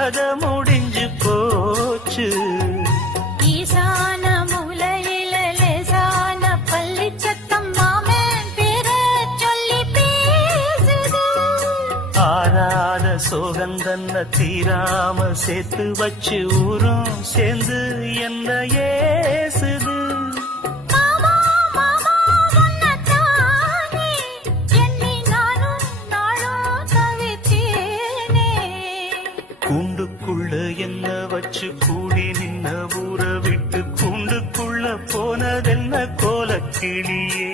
கதை முடிஞ்சு போச்சு. ஈசான மூலையில லேசான பள்ளி சத்தம் மாமன் பேர சொல்லி பேசுது. ஆறாத சோகந்தன்ன தீராம சேர்த்து வச்சு ஊரும் சேர்ந்து என்ன ஏசுது. கூண்டுக்குள்ள என்ன வச்சு கூடி நின்ன ஊற விட்டு கூண்டுக்குள்ள போனதென்ன கோலக்கிளியே.